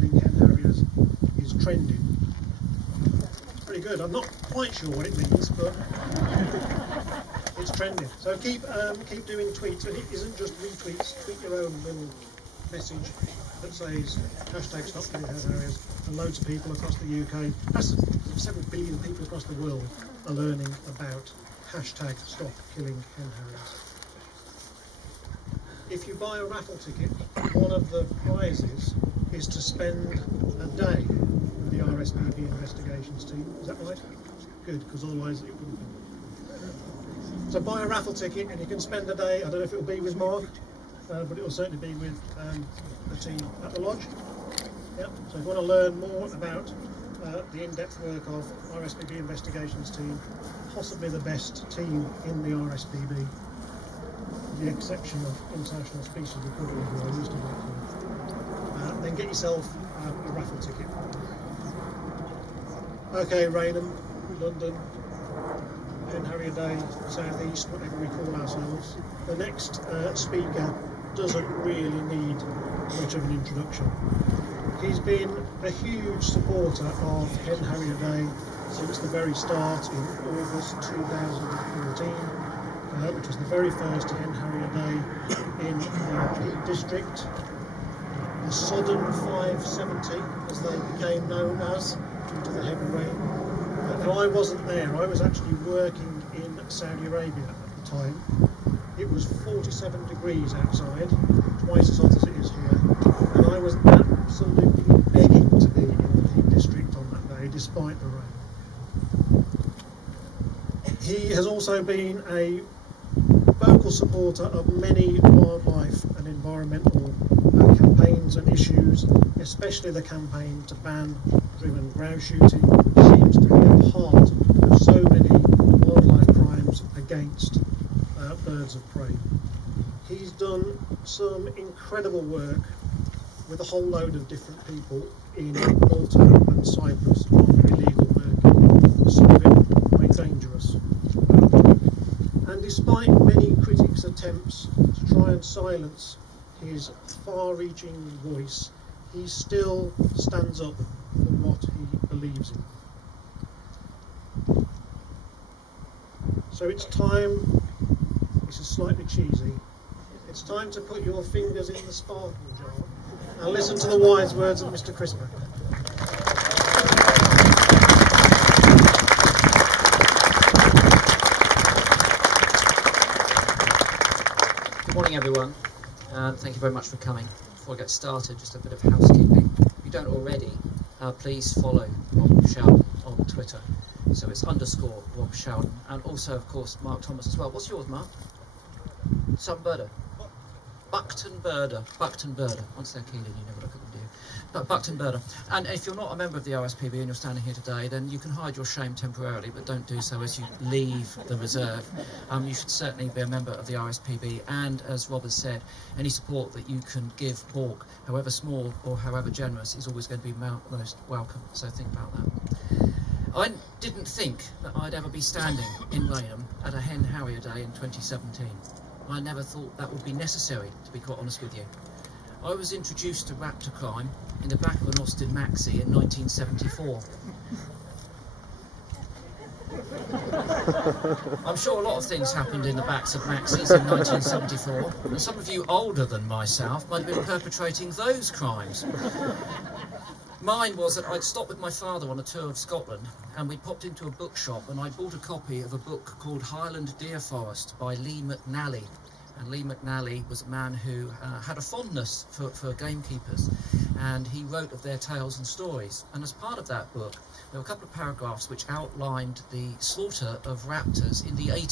killing hen harriers is trending. Pretty good. I'm not quite sure what it means, but it's trending. So keep doing tweets, and it isn't just retweets. Tweet your own little message that says hashtag stop killing hen harriers, and loads of people across the UK, that's 7 billion people across the world, are learning about hashtag stop killing hen harriers. If you buy a raffle ticket, one of the prizes is to spend a day with the RSPB investigations team. Is that right? Good, because otherwise it wouldn't be. So buy a raffle ticket and you can spend a day. I don't know if it will be with Mark, but it will certainly be with the team at the lodge. Yep. So if you want to learn more about the in-depth work of RSPB investigations team, possibly the best team in the RSPB, with the exception of international species recovery who I used to work for, then get yourself a raffle ticket. Okay, Rainham, London, Hen Harrier Day, South East, whatever we call ourselves. The next speaker doesn't really need much of an introduction. He's been a huge supporter of Hen Harrier Day since the very start in August 2014, which was the very first Hen Harrier Day in the Peak District, the Southern 570 as they became known as due to the heavy rain. Now I wasn't there, I was actually working in Saudi Arabia at the time. It was 47 degrees outside, twice as hot as it is here, and I was absolutely begging to be in the Peak District on that day despite the rain. He has also been a vocal supporter of many wildlife and environmental campaigns and issues, especially the campaign to ban driven grouse shooting, which seems to be at the heart of so many wildlife crimes against birds of prey. He's done some incredible work with a whole load of different people in Malta and Cyprus on illegal working, some of it quite dangerous. And despite many critics' attempts to try and silence his far-reaching voice, he still stands up for what he believes in. So it's time, this is slightly cheesy, it's time to put your fingers in the sparkle jar and listen to the wise words of Mr. Crisper. Good morning, everyone. Thank you very much for coming. Before I get started, just a bit of housekeeping. If you don't already, please follow Rob Sheldon on Twitter. So it's _ Rob Sheldon, and also, of course, Mark Thomas as well. What's yours, Mark? Sunbirder. Buckton Birder. Buckton Birder. Once they're keyed in, you never look at them, do you? But Buckton Birder. And if you're not a member of the RSPB and you're standing here today, then you can hide your shame temporarily, but don't do so as you leave the reserve. You should certainly be a member of the RSPB, and as Rob has said, any support that you can give Hawk, however small or however generous, is always going to be most welcome. So think about that. I didn't think that I'd ever be standing in Rainham at a Hen Harrier Day in 2017. I never thought that would be necessary, to be quite honest with you. I was introduced to raptor crime in the back of an Austin Maxi in 1974. I'm sure a lot of things happened in the backs of Maxis in 1974, and some of you older than myself might have been perpetrating those crimes. Mine was that I'd stopped with my father on a tour of Scotland, and we popped into a bookshop and I bought a copy of a book called Highland Deer Forest by Lee McNally. And Lee McNally was a man who had a fondness for gamekeepers, and he wrote of their tales and stories. And as part of that book, there were a couple of paragraphs which outlined the slaughter of raptors in the 80s.